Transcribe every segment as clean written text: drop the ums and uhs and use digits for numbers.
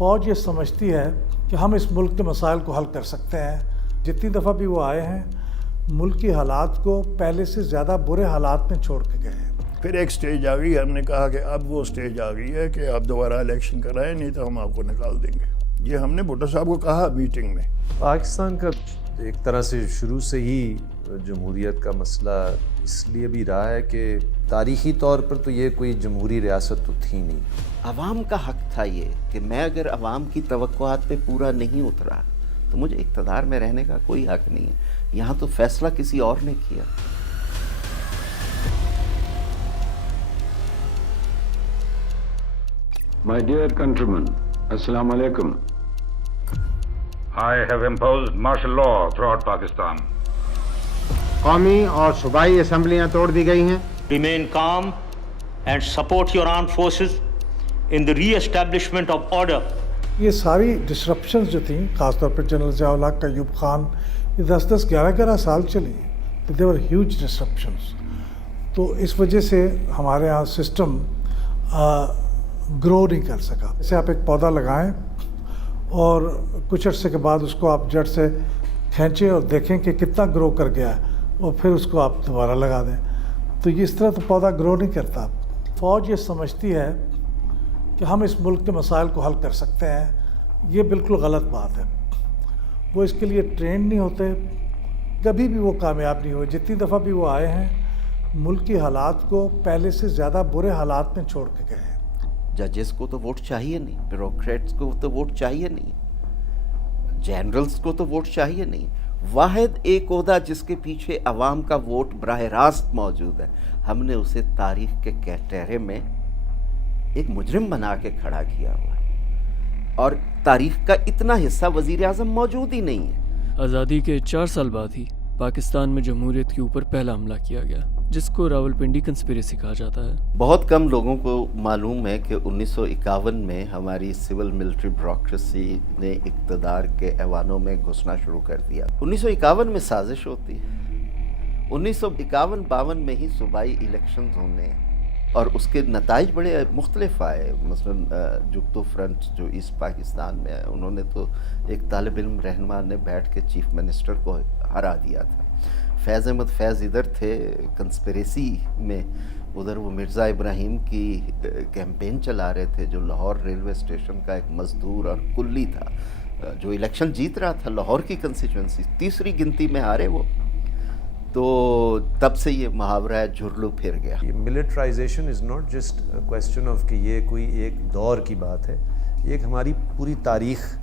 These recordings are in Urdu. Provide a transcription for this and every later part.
فوج یہ سمجھتی ہے کہ ہم اس ملک کے مسائل کو حل کر سکتے ہیں. جتنی دفعہ بھی وہ آئے ہیں ملک کی حالات کو پہلے سے زیادہ برے حالات میں چھوڑ کے گئے ہیں. پھر ایک سٹیج آ گئی, ہم نے کہا کہ اب وہ سٹیج آ گئی ہے کہ آپ دوبارہ الیکشن کرائیں, نہیں تو ہم آپ کو نکال دیں گے. یہ ہم نے بھٹو صاحب کو کہا میٹنگ میں. پاکستان کا ایک طرح سے شروع سے ہی جمہوریت کا مسئلہ اس لیے بھی رہا ہے کہ تاریخی طور پر تو یہ کوئی جمہوری ریاست تو تھی نہیں. عوام کا حق تھا یہ کہ میں اگر عوام کی توقعات پہ پورا نہیں اترا تو مجھے اقتدار میں رہنے کا کوئی حق نہیں ہے. یہاں تو فیصلہ کسی اور نے کیا. My dear countrymen, Assalamu alaikum. I have imposed martial law throughout Pakistan. قومی اور صوبائی اسمبلیاں توڑ دی گئی ہیں. Remain calm and support your armed forces in the re-establishment of order. یہ ساری ڈسرپشنز جو تھیں, خاص طور پہ جنرل ضیاء الحق کا ایوب خان, یہ 10-11 سال چلی. دے ور ہیوج ڈسرپشنز. تو اس وجہ سے ہمارے یہاں سسٹم گرو نہیں کر سکا. جیسے آپ ایک پودا لگائیں اور کچھ عرصے کے بعد اس کو آپ جڑ سے کھینچیں اور دیکھیں کہ کتنا گرو کر گیا ہے, اور پھر اس کو آپ دوبارہ لگا دیں. تو یہ اس طرح تو پودا گرو نہیں کرتا. فوج یہ سمجھتی ہے کہ ہم اس ملک کے مسائل کو حل کر سکتے ہیں. یہ بالکل غلط بات ہے. وہ اس کے لیے ٹرینڈ نہیں ہوتے, کبھی بھی وہ کامیاب نہیں ہوئے. جتنی دفعہ بھی وہ آئے ہیں ملک کی حالات کو پہلے سے زیادہ برے حالات میں چھوڑ کے گئے ہیں. ججز کو تو ووٹ چاہیے نہیں, بیوروکریٹس کو تو ووٹ چاہیے نہیں, جنرلز کو تو ووٹ چاہیے نہیں. واحد ایک عہدہ جس کے پیچھے عوام کا ووٹ براہ راست موجود ہے, ہم نے اسے تاریخ کے کٹہرے میں ایک مجرم بنا کے کھڑا کیا ہوا ہے, اور تاریخ کا اتنا حصہ وزیر اعظم موجود ہی نہیں ہے. آزادی کے 4 سال بعد ہی پاکستان میں جمہوریت کے اوپر پہلا حملہ کیا گیا, جس کو راولپنڈی کنسپیریسی کہا جاتا ہے. بہت کم لوگوں کو معلوم ہے کہ 1951 میں ہماری سول ملٹری بیوروکریسی نے اقتدار کے ایوانوں میں گھسنا شروع کر دیا. 1951 میں سازش ہوتی ہے. 1951-52 میں ہی صوبائی الیکشنز ہونے ہیں, اور اس کے نتائج بڑے مختلف آئے. مثلا جگتو فرنٹ جو ایسٹ پاکستان میں ہے, انہوں نے تو ایک طالب علم رہنما نے بیٹھ کے چیف منسٹر کو ہرا دیا تھا. فیض احمد فیض ادھر تھے کنسپیریسی میں, ادھر وہ مرزا ابراہیم کی کیمپین چلا رہے تھے, جو لاہور ریلوے اسٹیشن کا ایک مزدور اور کلی تھا, جو الیکشن جیت رہا تھا لاہور کی کنسٹیچوئنسی, تیسری گنتی میں ہارے وہ. تو تب سے یہ محاورہ ہے جھرلو پھر گیا. Militarisation is not just question of کہ یہ کوئی ایک دور کی بات ہے, یہ ایک ہماری پوری تاریخ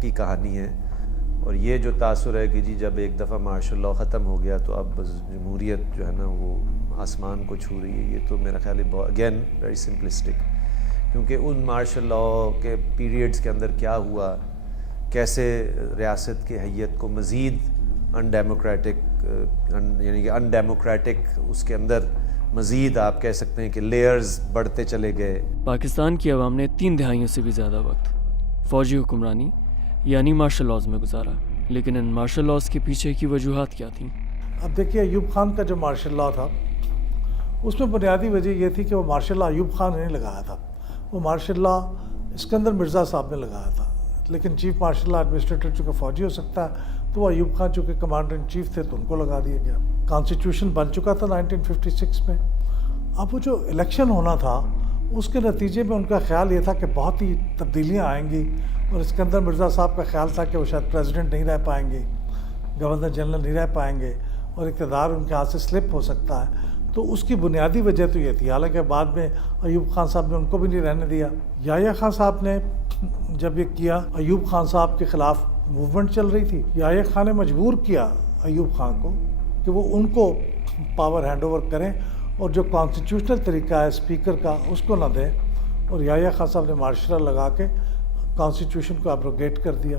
کی کہانی ہے. اور یہ جو تاثر ہے کہ جی جب ایک دفعہ مارشل لاء ختم ہو گیا تو اب جمہوریت جو ہے نا وہ آسمان کو چھو رہی ہے, یہ تو میرا خیال ہے اگین ویری سمپلسٹک. کیونکہ ان مارشل لاء کے پیریڈز کے اندر کیا ہوا, کیسے ریاست کی حیت کو مزید یعنی کہ ان ڈیموکریٹک اس کے اندر مزید آپ کہہ سکتے ہیں کہ لیئرز بڑھتے چلے گئے. پاکستان کی عوام نے 3 دہائیوں سے بھی زیادہ وقت فوجی حکمرانی یعنی مارشل لاز میں گزارا, لیکن ان مارشل لاز کے پیچھے کی وجوہات کیا تھیں؟ اب دیکھیے, ایوب خان کا جو مارشل لا تھا اس میں بنیادی وجہ یہ تھی کہ وہ مارشل لا ایوب خان نے لگایا تھا. وہ مارشل لا اسکندر مرزا صاحب نے لگایا تھا, لیکن چیف مارشل لا ایڈمنسٹریٹر چونکہ فوجی ہو سکتا ہے, تو وہ ایوب خان چونکہ کمانڈر ان چیف تھے تو ان کو لگا دیا گیا. کانسٹیٹیوشن بن چکا تھا 1956 میں. اب وہ جو الیکشن ہونا تھا اس کے نتیجے میں ان کا خیال یہ تھا کہ بہت ہی تبدیلیاں آئیں گی, اور اسکندر مرزا صاحب کا خیال تھا کہ وہ شاید پریزیڈنٹ نہیں رہ پائیں گے, گورنر جنرل نہیں رہ پائیں گے, اور اقتدار ان کے ہاتھ سے سلپ ہو سکتا ہے. تو اس کی بنیادی وجہ تو یہ تھی. حالانکہ بعد میں ایوب خان صاحب نے ان کو بھی نہیں رہنے دیا. یحییٰ خان صاحب نے جب یہ کیا, ایوب خان صاحب کے خلاف موومنٹ چل رہی تھی, یحییٰ خان نے مجبور کیا ایوب خان کو کہ وہ ان کو پاور ہینڈ اوور کریں, اور جو کانسٹیٹیوشنل طریقہ ہے اسپیکر کا اس کو نہ دیں. اور یحییٰ خان صاحب نے مارشل لا لگا کے کانسٹیٹیوشن کو ابروگیٹ کر دیا.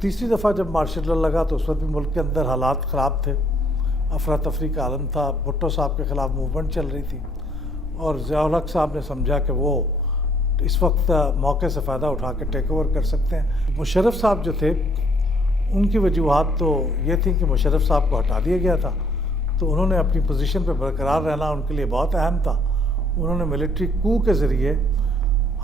تیسری دفعہ جب مارشل لا لگا تو اس وقت بھی ملک کے اندر حالات خراب تھے, افراتفری کا عالم تھا, بھٹو صاحب کے خلاف موومنٹ چل رہی تھی, اور ضیاء الحق صاحب نے سمجھا کہ وہ اس وقت موقع سے فائدہ اٹھا کے ٹیک اوور کر سکتے ہیں. مشرف صاحب جو تھے ان کی وجوہات تو یہ تھیں کہ مشرف صاحب کو ہٹا دیا گیا تھا, تو انہوں نے اپنی پوزیشن پہ برقرار رہنا ان کے لیے بہت اہم تھا. انہوں نے ملٹری کو کے ذریعے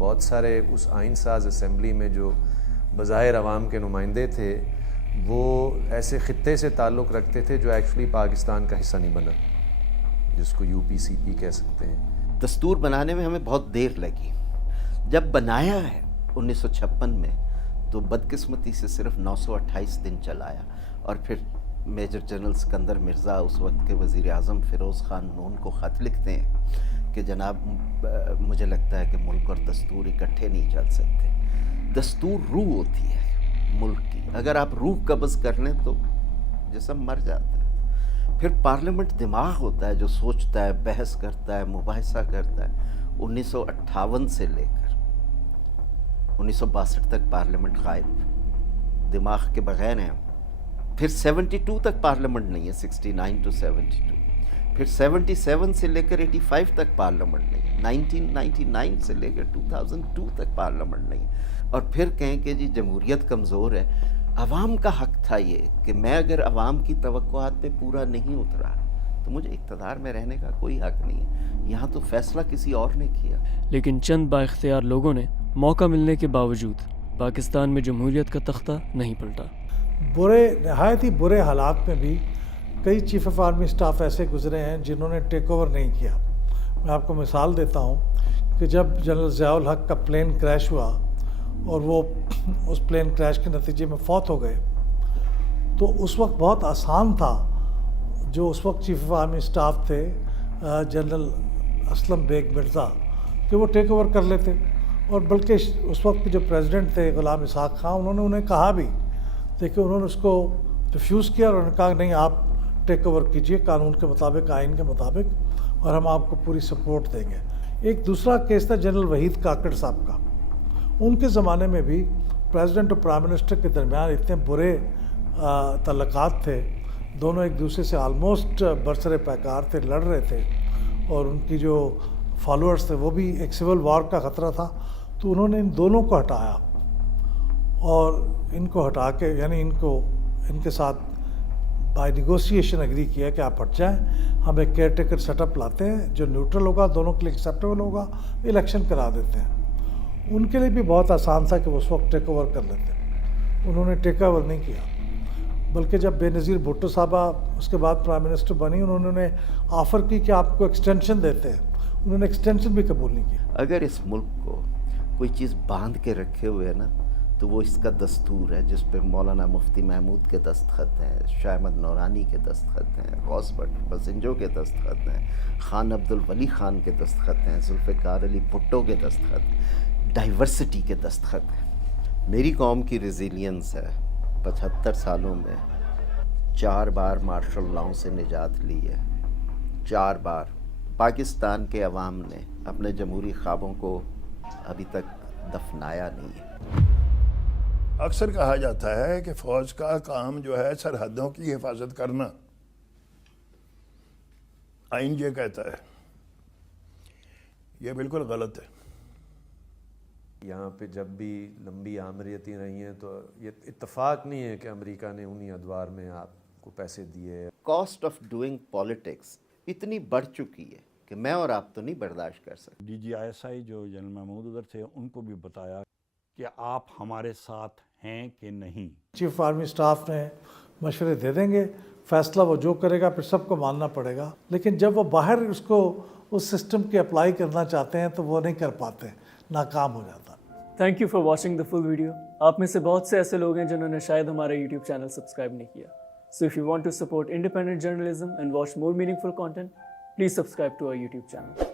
بہت سارے اس آئین ساز اسمبلی میں جو بظاہر عوام کے نمائندے تھے وہ ایسے خطے سے تعلق رکھتے تھے جو ایکچولی پاکستان کا حصہ نہیں بنا، جس کو یو پی سی پی کہہ سکتے ہیں۔ دستور بنانے میں ہمیں بہت دیر لگی۔ جب بنایا ہے 1956 میں تو بدقسمتی سے صرف 928 دن چلایا، اور پھر میجر جنرل سکندر مرزا اس وقت کے وزیر اعظم فیروز خان نون کو خط لکھتے ہیں کہ جناب مجھے لگتا ہے کہ ملک اور دستور اکٹھے نہیں چل سکتے۔ دستور روح ہوتی ہے ملک کی، اگر آپ روح قبض کر لیں تو جسم مر جاتا ہے۔ پھر پارلیمنٹ دماغ ہوتا ہے جو سوچتا ہے، بحث کرتا ہے، مباحثہ کرتا ہے۔ 1958 سے لے کر 1962 تک پارلیمنٹ غائب، دماغ کے بغیر ہیں۔ پھر 72 تک پارلیمنٹ نہیں ہے، 69 to 72۔ پھر 77 سے لے کر 85 تک پارلیمنٹ نہیں ہے، 1999 سے لے کر 2002 تک پارلیمنٹ نہیں ہے۔ اور پھر کہیں کہ جی جمہوریت کمزور ہے۔ عوام کا حق تھا یہ کہ میں اگر عوام کی توقعات پہ پورا نہیں اترا تو مجھے اقتدار میں رہنے کا کوئی حق نہیں ہے۔ یہاں تو فیصلہ کسی اور نے کیا۔ لیکن چند با اختیار لوگوں نے موقع ملنے کے باوجود پاکستان میں جمہوریت کا تختہ نہیں پلٹا۔ نہایت ہی برے حالات میں بھی کئی چیف آف آرمی اسٹاف ایسے گزرے ہیں جنہوں نے ٹیک اوور نہیں کیا۔ میں آپ کو مثال دیتا ہوں کہ جب جنرل ضیاء الحق کا پلین کریش ہوا اور وہ اس پلین کریش کے نتیجے میں فوت ہو گئے، تو اس وقت بہت آسان تھا، جو اس وقت چیف آف آرمی اسٹاف تھے جنرل اسلم بیگ مرزا، کہ وہ ٹیک اوور کر لیتے۔ اور بلکہ اس وقت کے جو پریزیڈنٹ تھے غلام اسحاق خان، انہوں نے انہیں کہا بھی، لیکن انہوں نے اس کو ریفیوز کیا اور انہوں نے کہا نہیں، آپ ٹیک اوور کیجئے قانون کے مطابق، آئین کے مطابق، اور ہم آپ کو پوری سپورٹ دیں گے۔ ایک دوسرا کیس تھا جنرل وحید کاکڑ صاحب کا۔ ان کے زمانے میں بھی پریزیڈنٹ اور پرائم منسٹر کے درمیان اتنے برے تعلقات تھے، دونوں ایک دوسرے سے آلموسٹ برسر پیکار تھے، لڑ رہے تھے، اور ان کی جو فالوورز تھے وہ بھی ایک سول وار کا خطرہ تھا۔ تو انہوں نے ان دونوں کو ہٹایا اور ان کو ہٹا کے، یعنی ان کے ساتھ بائی نیگوسیشن اگری کیا کہ آپ ہٹ جائیں، ہم ایک کیئر ٹیکر سیٹ اپ لاتے ہیں جو نیوٹرل ہوگا، دونوں کے لیے ایکسیپٹیبل ہوگا، الیکشن کرا دیتے ہیں۔ ان کے لیے بھی بہت آسان تھا کہ وہ اس وقت ٹیک اوور کر لیتے، انہوں نے ٹیک اوور نہیں کیا، بلکہ جب بے نظیر بھٹو صاحبہ اس کے بعد پرائم منسٹر بنی، انہوں نے آفر کی کہ آپ کو ایکسٹینشن دیتے ہیں، انہوں نے ایکسٹینشن بھی قبول نہیں کیا۔ اگر اس ملک کو کوئی چیز باندھ کے رکھے ہوئے ہے نا تو وہ اس کا دستور ہے، جس پہ مولانا مفتی محمود کے دستخط ہیں، شاہ احمد نورانی کے دستخط ہیں، غوث بزنجو کے دستخط ہیں، خان عبدالولی خان کے دستخط ہیں، ذوالفقار علی بھٹو کے دستخط، ڈائیورسٹی کے دستخط ہیں۔ میری قوم کی ریزیلینس ہے، 75 سالوں میں 4 بار مارشل لاؤ سے نجات لی ہے، 4 بار۔ پاکستان کے عوام نے اپنے جمہوری خوابوں کو ابھی تک دفنایا نہیں ہے۔ اکثر کہا جاتا ہے کہ فوج کا کام جو ہے سرحدوں کی حفاظت کرنا، آئین یہ کہتا ہے، یہ بالکل غلط ہے۔ یہاں پہ جب بھی لمبی آمریتیں رہی ہیں تو یہ اتفاق نہیں ہے کہ امریکہ نے انہی ادوار میں آپ کو پیسے دیے۔ کاسٹ آف ڈوئنگ پالیٹکس اتنی بڑھ چکی ہے کہ میں اور آپ تو نہیں برداشت کر سکتے۔ DGISI جو جنرل محمود ادھر تھے، ان کو بھی بتایا کہ آپ ہمارے ساتھ ہیں کہ نہیں۔ چیف آرمی اسٹاف نے مشورے دے دیں گے، فیصلہ وہ جو کرے گا پھر سب کو ماننا پڑے گا، لیکن جب وہ باہر اس سسٹم کے اپلائی کرنا چاہتے ہیں تو وہ نہیں کر پاتے، ناکام ہو جاتا۔ Thank you for watching the full video. آپ میں سے بہت سے ایسے لوگ ہیں جنہوں نے شاید ہمارا یوٹیوب چینل سبسکرائب نہیں کیا۔ So if you want to support independent journalism and watch more meaningful content, please subscribe to our YouTube channel.